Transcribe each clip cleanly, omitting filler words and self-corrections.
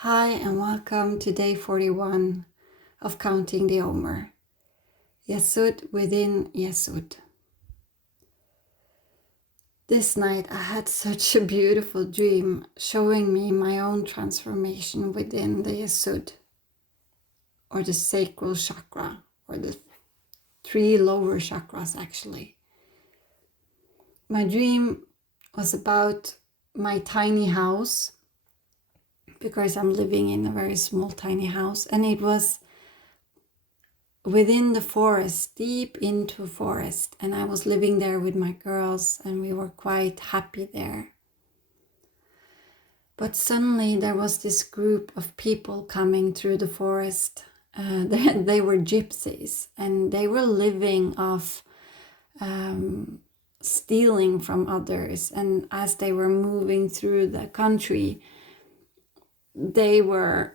Hi and welcome to day 41 of counting the Omer. Yesod within Yesod. This night I had such a beautiful dream showing me my own transformation within the Yesod, or the sacral chakra, or the 3 lower chakras actually. My dream was about my tiny house, because I'm living in a very small tiny house, and it was within the forest, deep into a forest, and I was living there with my girls and we were quite happy there. But suddenly there was this group of people coming through the forest. They were gypsies and they were living off stealing from others, and as they were moving through the country they were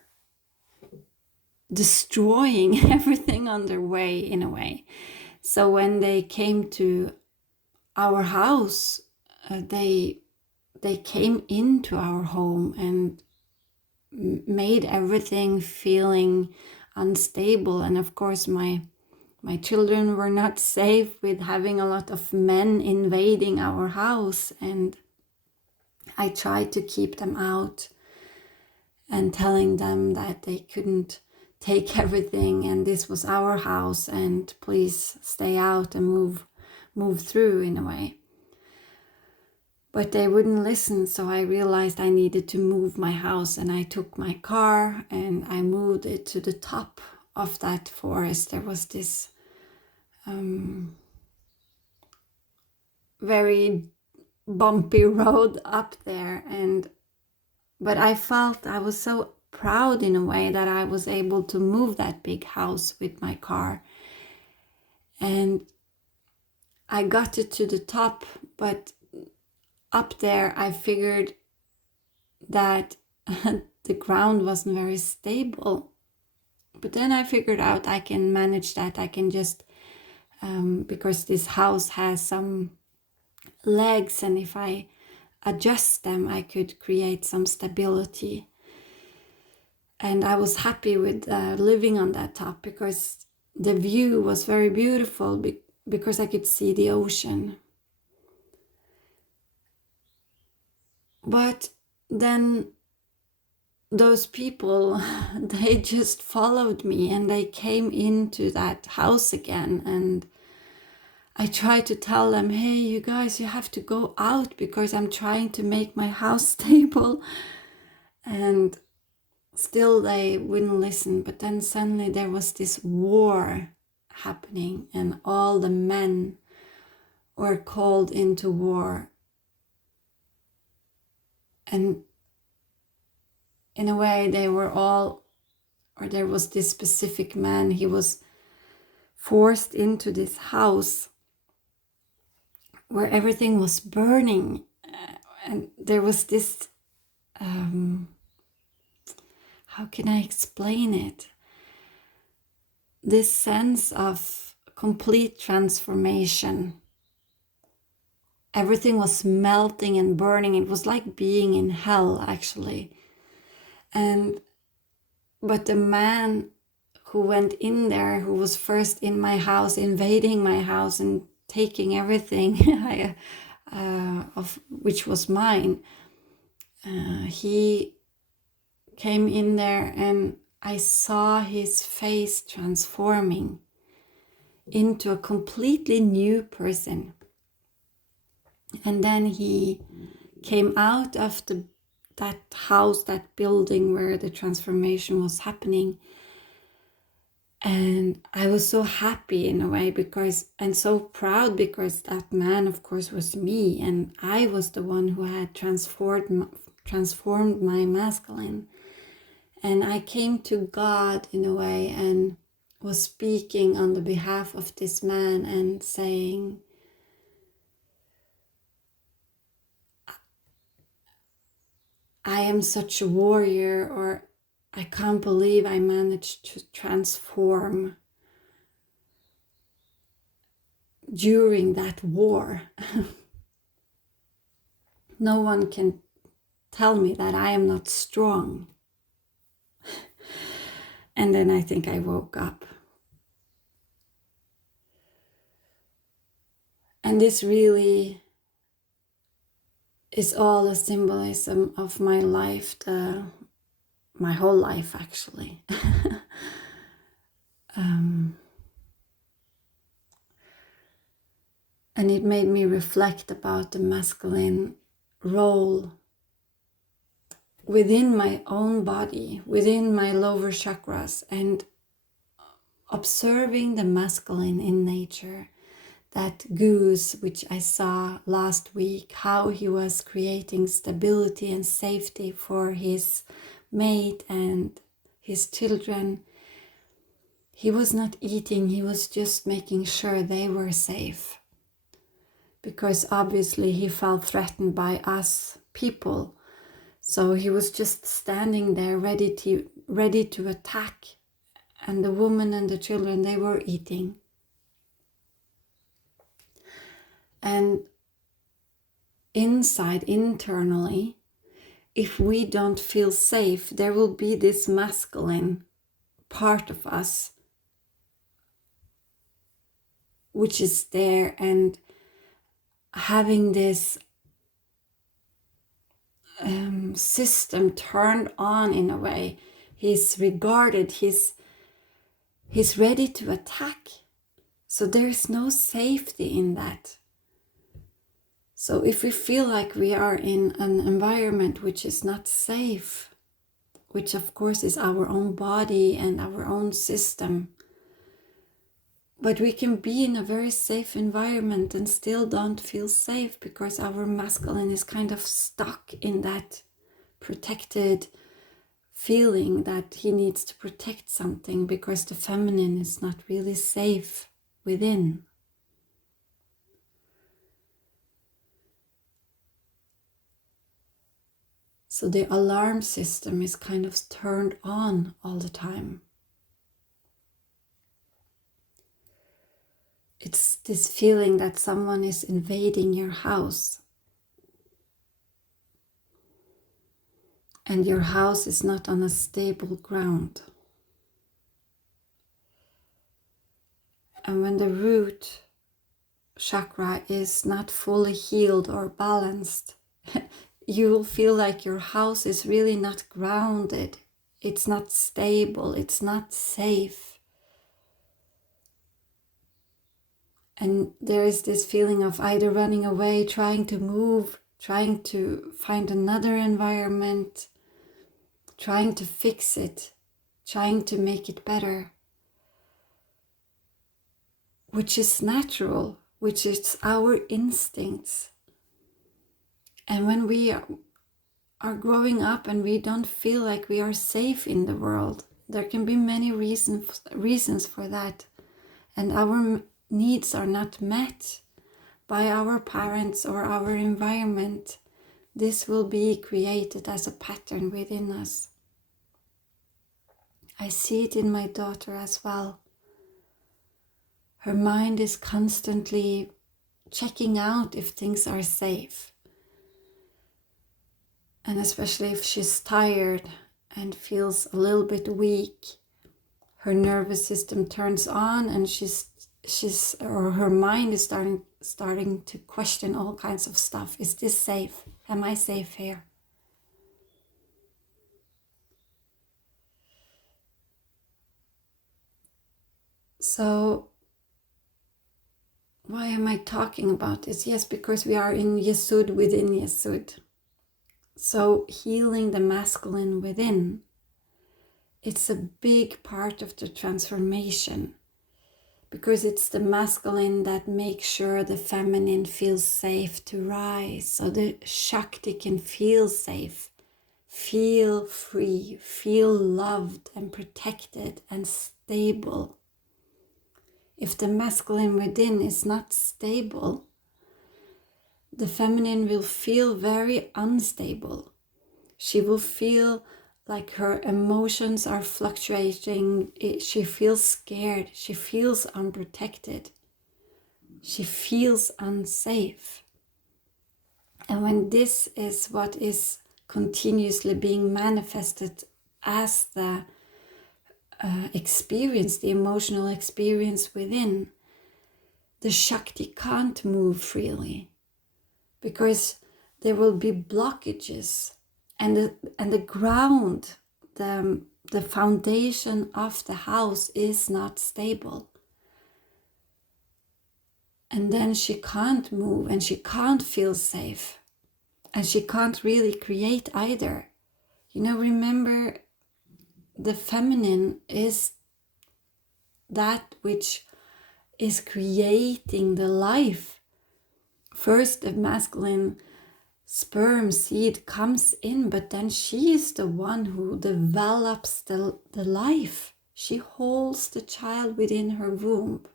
destroying everything on their way in a way. So when they came to our house, they came into our home and made everything feeling unstable. And of course my children were not safe with having a lot of men invading our house, and I tried to keep them out and telling them that they couldn't take everything and this was our house and please stay out and move through in a way. But they wouldn't listen, so I realized I needed to move my house, and I took my car and I moved it to the top of that forest. There was this very bumpy road up there, but I felt I was so proud in a way that I was able to move that big house with my car. And I got it to the top, but up there I figured that the ground wasn't very stable. But then I figured out I can manage that. I can just, because this house has some legs, and if I adjust them I could create some stability. And I was happy with living on that top because the view was very beautiful, because I could see the ocean. But then those people, they just followed me and they came into that house again. And I tried to tell them, hey, you guys, you have to go out because I'm trying to make my house stable. And still they wouldn't listen. But then suddenly there was this war happening and all the men were called into war. And in a way they were all, or there was this specific man, he was forced into this house where everything was burning. And there was this, how can I explain it? This sense of complete transformation. Everything was melting and burning. It was like being in hell, actually. But the man who went in there, who was first in my house, invading my house and taking everything of which was mine, he came in there and I saw his face transforming into a completely new person. And then he came out of that house, that building where the transformation was happening. And I was so happy in a way, and so proud, because that man, of course, was me, and I was the one who had transformed my masculine. And I came to God in a way and was speaking on the behalf of this man and saying, I am such a warrior, or I can't believe I managed to transform during that war. No one can tell me that I am not strong. And then I think I woke up. And this really is all a symbolism of my life, my whole life actually. And it made me reflect about the masculine role within my own body, within my lower chakras, and observing the masculine in nature. That goose, which I saw last week, how he was creating stability and safety for his mate and his children. He was not eating, he was just making sure they were safe. Because obviously he felt threatened by us people. So he was just standing there ready to attack. And the woman and the children, they were eating. And inside, internally, if we don't feel safe, there will be this masculine part of us which is there and having this system turned on in a way. He's regarded, he's ready to attack. So there's no safety in that. So if we feel like we are in an environment which is not safe, which of course is our own body and our own system, but we can be in a very safe environment and still don't feel safe because our masculine is kind of stuck in that protected feeling that he needs to protect something because the feminine is not really safe within. So the alarm system is kind of turned on all the time. It's this feeling that someone is invading your house. And your house is not on a stable ground. And when the root chakra is not fully healed or balanced, you will feel like your house is really not grounded. It's not stable. It's not safe. And there is this feeling of either running away, trying to move, trying to find another environment, trying to fix it, trying to make it better, which is natural, which is our instincts. And when we are growing up and we don't feel like we are safe in the world, there can be many reasons for that. And our needs are not met by our parents or our environment. This will be created as a pattern within us. I see it in my daughter as well. Her mind is constantly checking out if things are safe. And especially if she's tired and feels a little bit weak, her nervous system turns on and her mind is starting to question all kinds of stuff. Is this safe? Am I safe here? So why am I talking about this? Yes, because we are in Yesod within Yesod. So healing the masculine within, it's a big part of the transformation. Because it's the masculine that makes sure the feminine feels safe to rise. So the Shakti can feel safe, feel free, feel loved and protected and stable. If the masculine within is not stable, the feminine will feel very unstable. She will feel like her emotions are fluctuating. She feels scared. She feels unprotected. She feels unsafe. And when this is what is continuously being manifested as the experience, the emotional experience within, the Shakti can't move freely because there will be blockages, and the ground, the foundation of the house is not stable. And then she can't move, and she can't feel safe, and she can't really create either. Remember, the feminine is that which is creating the life. First, the masculine sperm seed comes in, but then she is the one who develops the life. She holds the child within her womb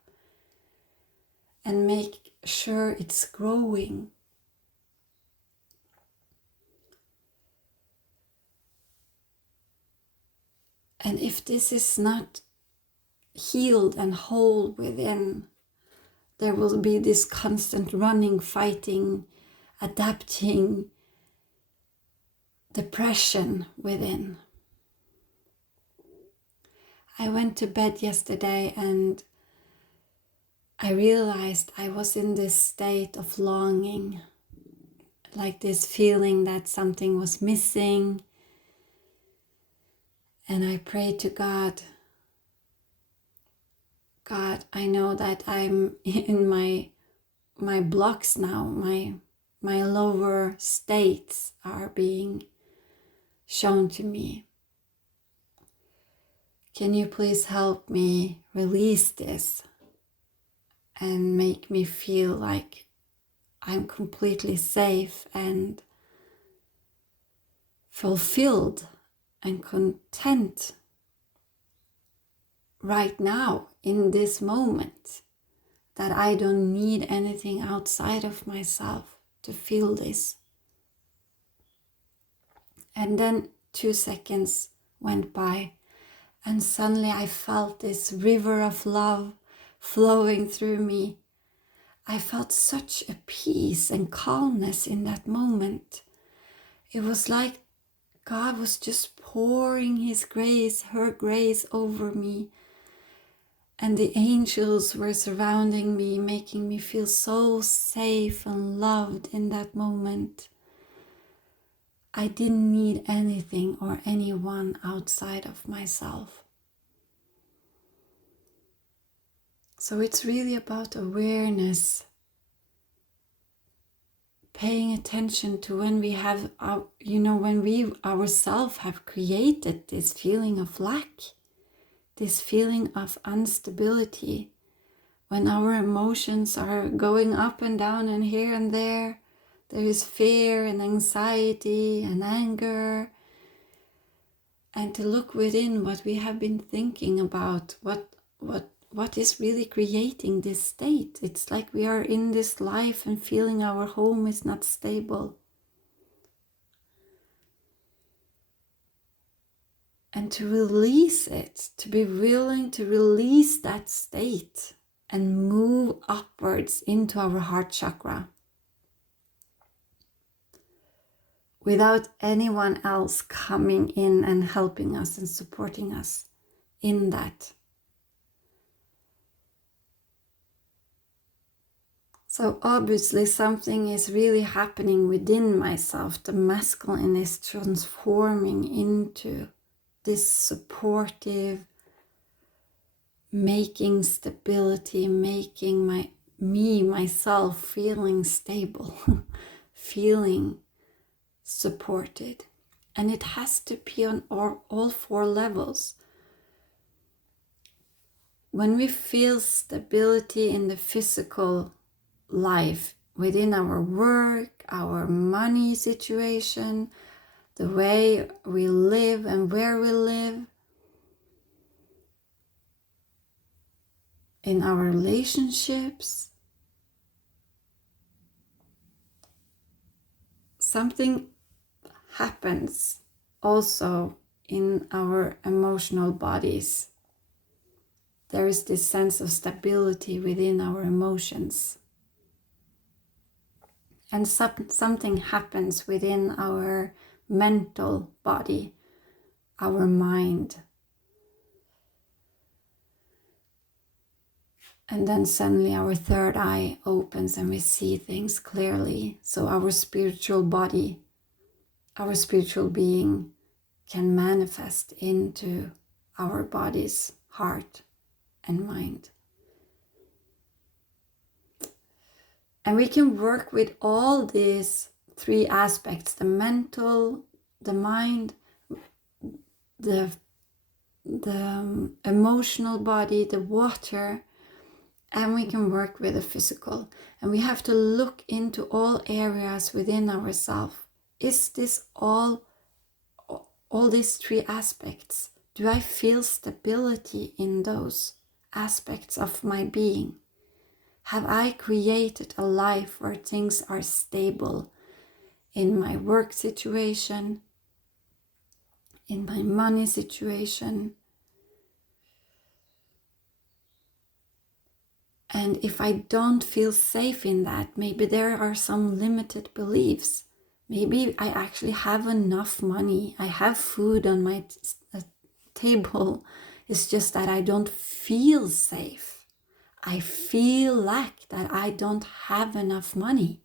and make sure it's growing. And if this is not healed and whole within, there will be this constant running, fighting, adapting, depression within. I went to bed yesterday and I realized I was in this state of longing, like this feeling that something was missing. And I prayed to God, I know that I'm in my blocks now, my lower states are being shown to me. Can you please help me release this and make me feel like I'm completely safe and fulfilled and content right now in this moment, that I don't need anything outside of myself to feel this. And then 2 seconds went by, and suddenly I felt this river of love flowing through me. I felt such a peace and calmness in that moment. It was like God was just pouring His grace, her grace over me. And the angels were surrounding me, making me feel so safe and loved in that moment. I didn't need anything or anyone outside of myself. So it's really about awareness, paying attention to when we have, when we ourselves have created this feeling of lack, this feeling of instability, when our emotions are going up and down and here and there is fear and anxiety and anger. And to look within what we have been thinking about, what is really creating this state. It's like we are in this life and feeling our home is not stable. And to release it, to be willing to release that state and move upwards into our heart chakra without anyone else coming in and helping us and supporting us in that. So obviously something is really happening within myself. The masculine is transforming into this supportive, making stability, making myself feeling stable, feeling supported. And it has to be on all 4 levels. When we feel stability in the physical life, within our work, our money situation, the way we live and where we live, in our relationships, something happens also in our emotional bodies. There is this sense of stability within our emotions. And something happens within our mental body, our mind. And then suddenly our third eye opens and we see things clearly. So our spiritual body, our spiritual being can manifest into our body's heart and mind. And we can work with all these three aspects: the mental, the mind, the emotional body, the water, and we can work with the physical. And we have to look into all areas within ourselves. Is this all these three aspects? Do I feel stability in those aspects of my being? Have I created a life where things are stable in my work situation, in my money situation? And if I don't feel safe in that, maybe there are some limited beliefs. Maybe I actually have enough money. I have food on my table. It's just that I don't feel safe. I feel like that I don't have enough money.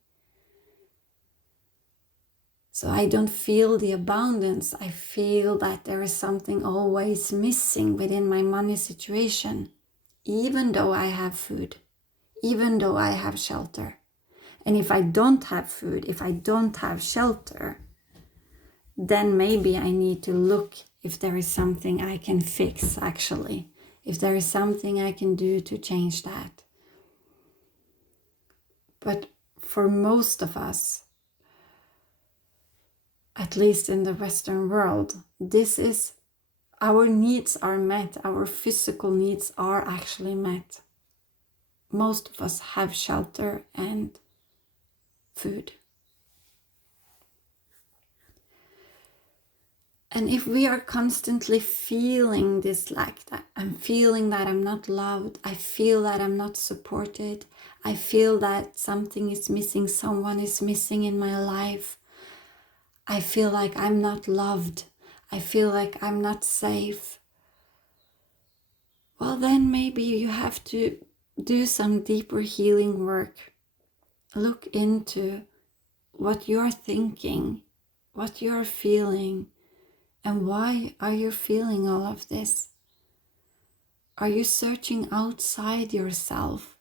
So I don't feel the abundance. I feel that there is something always missing within my money situation, even though I have food, even though I have shelter. And if I don't have food, if I don't have shelter, then maybe I need to look if there is something I can fix, actually. If there is something I can do to change that. But for most of us, at least in the Western world, this is, our needs are met, our physical needs are actually met. Most of us have shelter and food. And if we are constantly feeling this lack, that I'm feeling that I'm not loved, I feel that I'm not supported, I feel that something is missing, someone is missing in my life, I feel like I'm not loved, I feel like I'm not safe, well, then maybe you have to do some deeper healing work. Look into what you're thinking, what you're feeling, and why are you feeling all of this? Are you searching outside yourself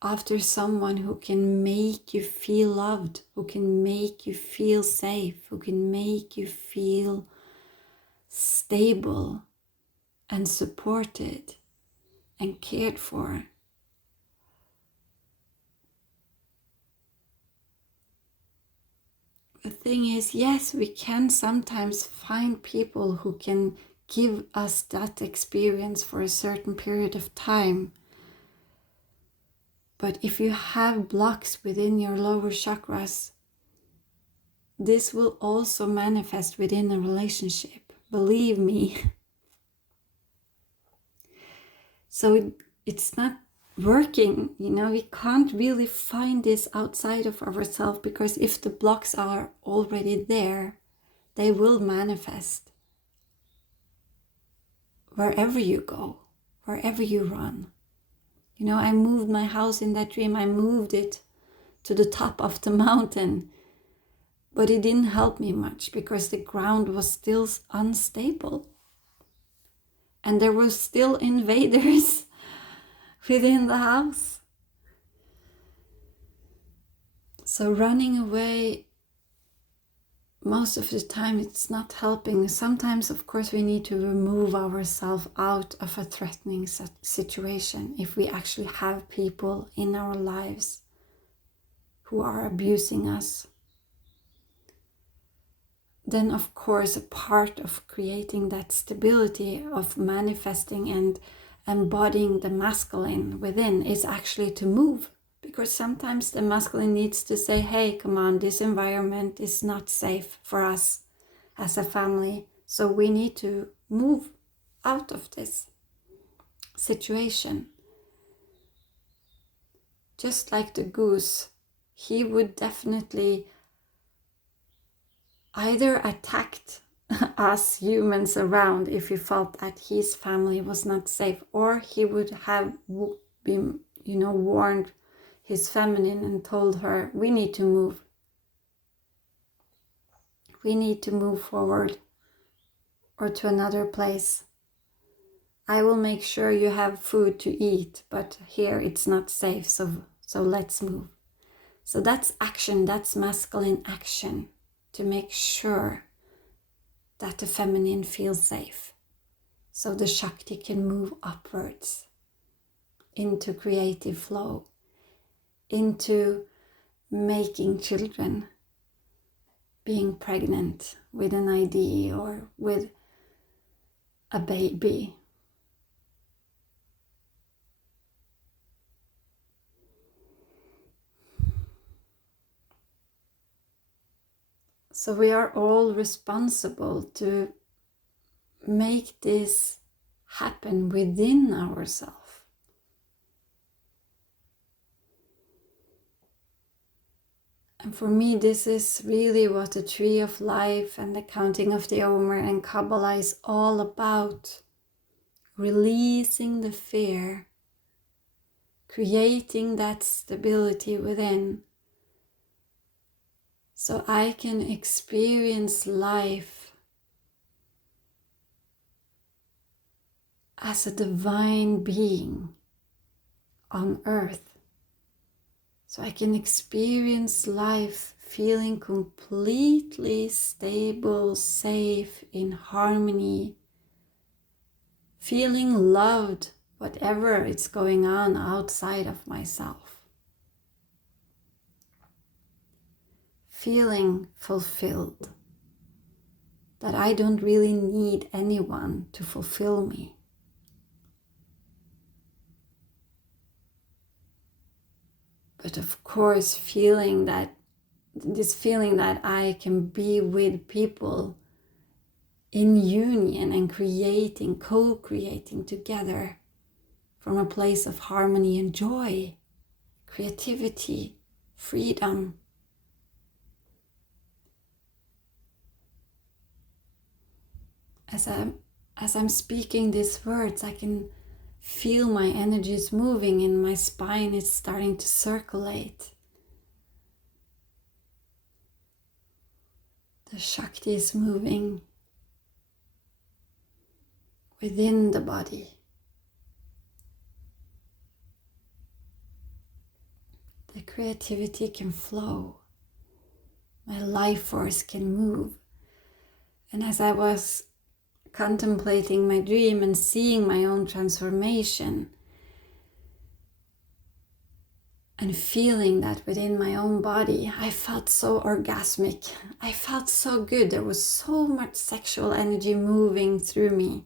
after someone who can make you feel loved, who can make you feel safe, who can make you feel stable and supported and cared for? The thing is, yes, we can sometimes find people who can give us that experience for a certain period of time. But if you have blocks within your lower chakras, this will also manifest within a relationship. Believe me. So it's not working, we can't really find this outside of ourselves, because if the blocks are already there, they will manifest wherever you go, wherever you run. I moved my house in that dream. I moved it to the top of the mountain, but it didn't help me much because the ground was still unstable. And there were still invaders within the house. So running away, most of the time it's not helping. Sometimes, of course, we need to remove ourselves out of a threatening situation if we actually have people in our lives who are abusing us. Then, of course, a part of creating that stability, of manifesting and embodying the masculine within, is actually to move. Because sometimes the masculine needs to say, hey, come on, this environment is not safe for us as a family. So we need to move out of this situation. Just like the goose, he would definitely either attack us humans around if he felt that his family was not safe, or he would have been, warned his feminine and told her, we need to move. We need to move forward or to another place. I will make sure you have food to eat, but here it's not safe, so let's move. So that's action, that's masculine action, to make sure that the feminine feels safe. So the Shakti can move upwards into creative flow, into making children, being pregnant with an idea or with a baby. So we are all responsible to make this happen within ourselves. And for me, this is really what the tree of life and the counting of the Omer and Kabbalah is all about. Releasing the fear, creating that stability within, so I can experience life as a divine being on earth. So I can experience life feeling completely stable, safe, in harmony, feeling loved, whatever is going on outside of myself. Feeling fulfilled, that I don't really need anyone to fulfill me. But of course, this feeling that I can be with people in union and co-creating together from a place of harmony and joy, creativity, freedom. As I'm speaking these words, I can feel my energies moving and my spine is starting to circulate. The Shakti is moving within the body. The creativity can flow. My life force can move. And as I was contemplating my dream and seeing my own transformation and feeling that within my own body, I felt so orgasmic. I felt so good. There was so much sexual energy moving through me.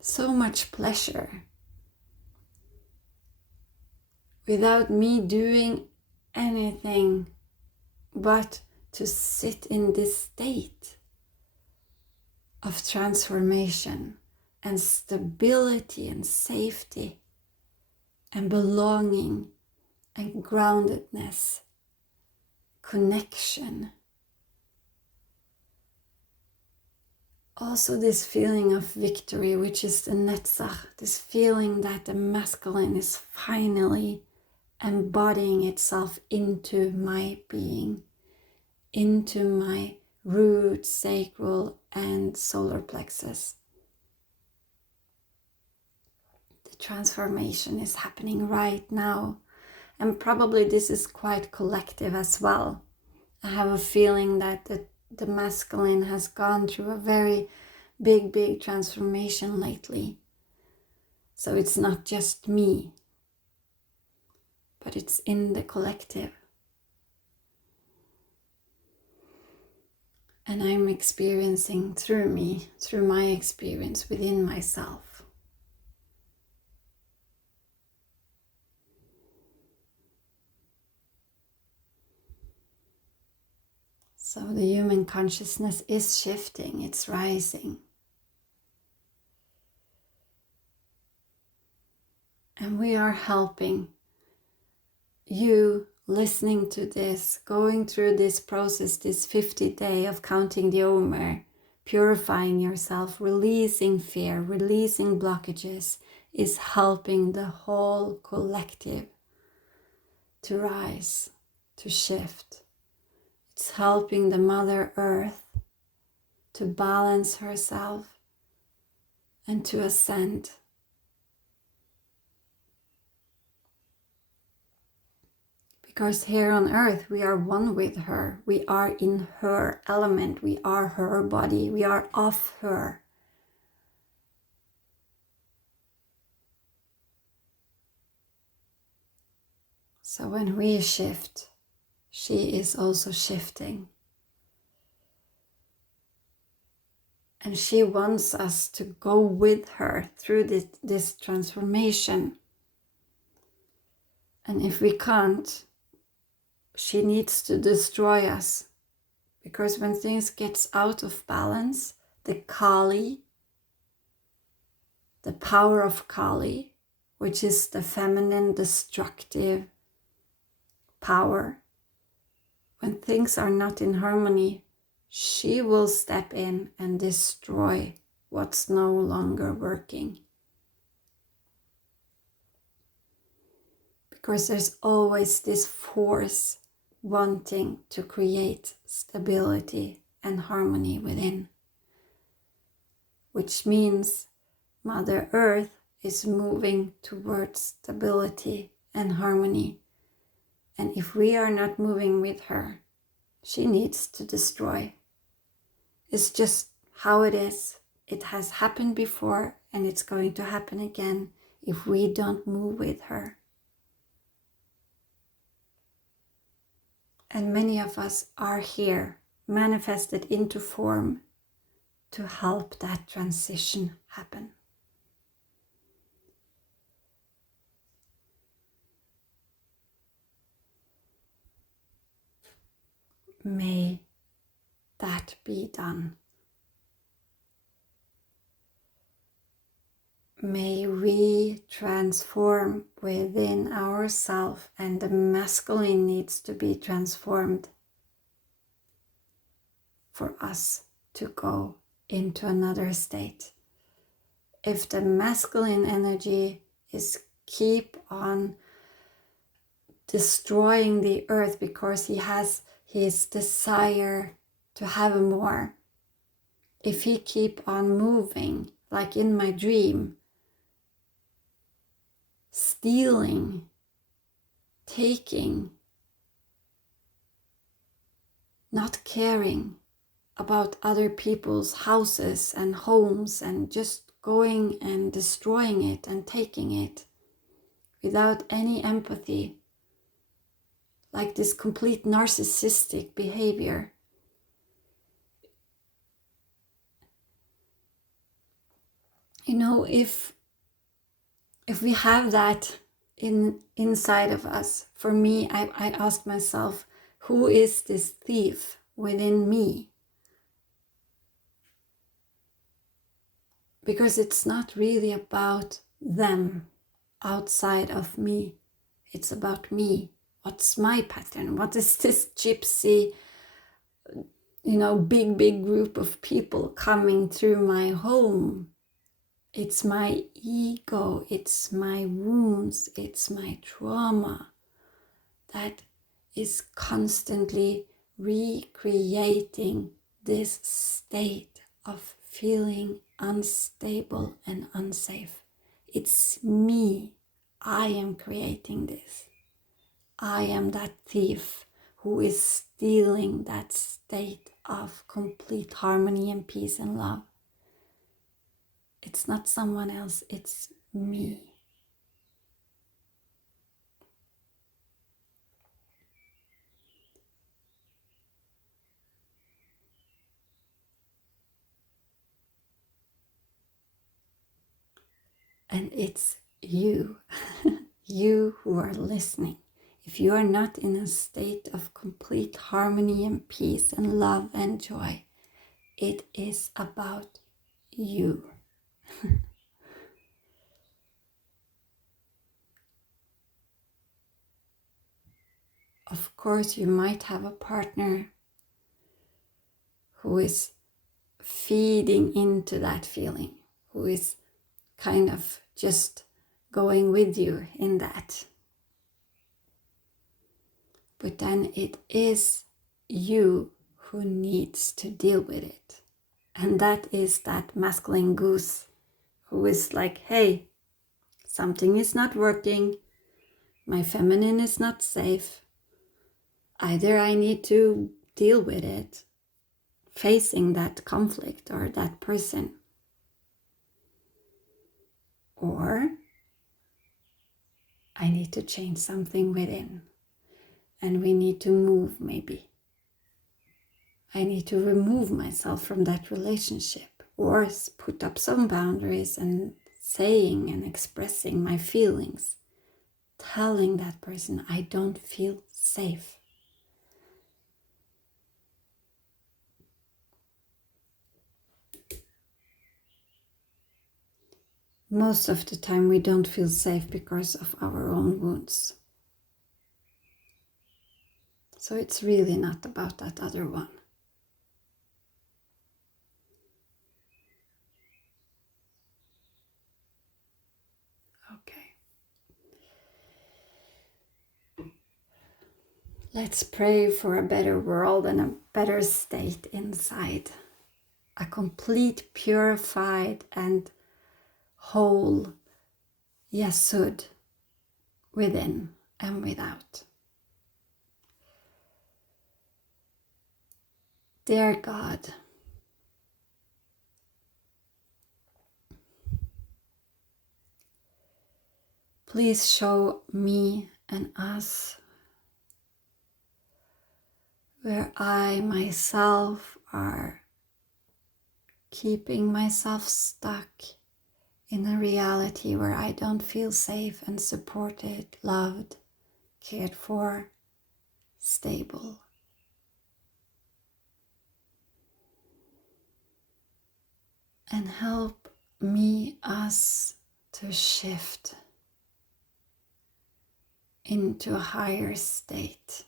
So much pleasure. Without me doing anything but to sit in this state of transformation and stability and safety and belonging and groundedness, connection. Also this feeling of victory, which is the Netzach, this feeling that the masculine is finally embodying itself into my being, into my root, sacral, and solar plexus. The transformation is happening right now, and probably this is quite collective as well. I have a feeling that the masculine has gone through a very big transformation lately. So it's not just me, but it's in the collective. And I'm experiencing through my experience within myself. So the human consciousness is shifting, it's rising. And we are helping you listening to this, going through this process, this 50 day of counting the Omer, purifying yourself, releasing fear, releasing blockages, is helping the whole collective to rise, to shift. It's helping the Mother Earth to balance herself and to ascend. Because here on earth, we are one with her. We are in her element. We are her body. We are of her. So when we shift, she is also shifting. And she wants us to go with her through this transformation. And if we can't, she needs to destroy us. Because when things get out of balance, the Kali, the power of Kali, which is the feminine destructive power, when things are not in harmony, she will step in and destroy what's no longer working. Because there's always this force wanting to create stability and harmony within. Which means Mother Earth is moving towards stability and harmony. And if we are not moving with her, she needs to destroy. It's just how it is. It has happened before and it's going to happen again if we don't move with her. And many of us are here, manifested into form, to help that transition happen. May that be done. May we transform within ourselves, and the masculine needs to be transformed for us to go into another state. If the masculine energy is keep on destroying the earth because he has his desire to have more, if he keep on moving, like in my dream, stealing, taking, not caring about other people's houses and homes and just going and destroying it and taking it without any empathy, like this complete narcissistic behavior. You know, if we have that inside of us, for me, I ask myself, who is this thief within me? Because it's not really about them outside of me. It's about me. What's my pattern? What is this gypsy, big group of people coming through my home? It's my ego, it's my wounds, it's my trauma that is constantly recreating this state of feeling unstable and unsafe. It's me. I am creating this. I am that thief who is stealing that state of complete harmony and peace and love. It's not someone else, it's me. And it's you, you who are listening. If you are not in a state of complete harmony and peace and love and joy, it is about you. of course, you might have a partner who is feeding into that feeling, who is kind of just going with you in that. But then it is you who needs to deal with it. And that is that masculine goose who is like, hey, something is not working. My feminine is not safe. Either I need to deal with it, facing that conflict or that person, or I need to change something within, and we need to move maybe. I need to remove myself from that relationship, or put up some boundaries and saying and expressing my feelings, telling that person I don't feel safe. Most of the time we don't feel safe because of our own wounds. So it's really not about that other one. Okay. Let's pray for a better world and a better state inside. A complete, purified and whole Yesod within and without. Dear God, please show me and us where I myself are keeping myself stuck in a reality where I don't feel safe and supported, loved, cared for, stable. And help me, us, to shift into a higher state.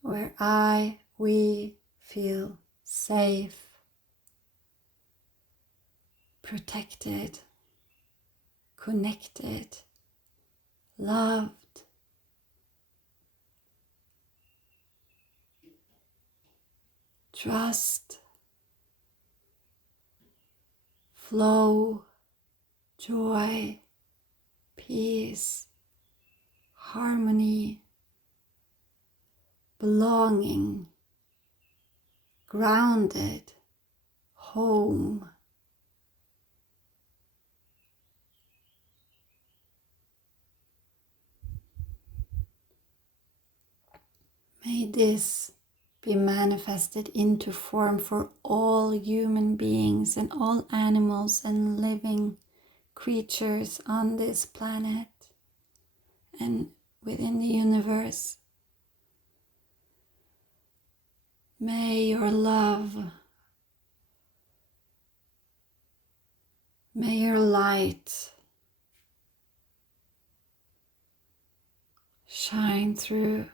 Where we feel safe, protected, connected, loved, trust, flow, joy, peace, harmony, belonging, grounded, home. May this be manifested into form for all human beings and all animals and living creatures on this planet and within the universe. May your love, may your light shine through.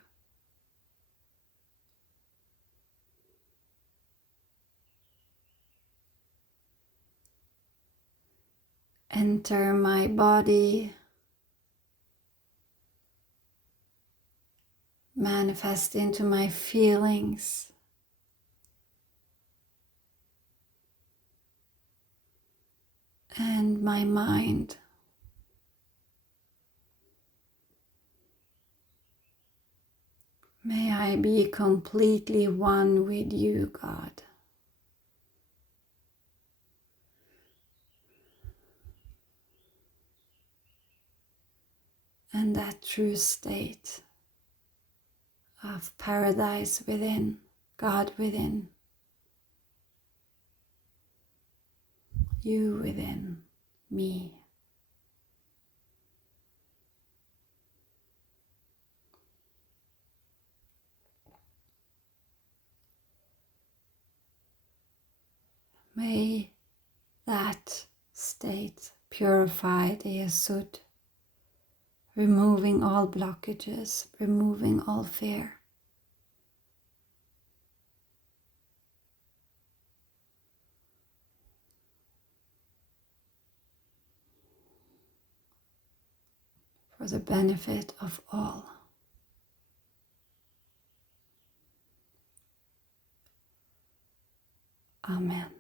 Enter my body, manifest into my feelings, and my mind. May I be completely one with you, God. And that true state of paradise within, God within, you within, me. May that state purify the Yesod, removing all blockages, removing all fear. For the benefit of all. Amen.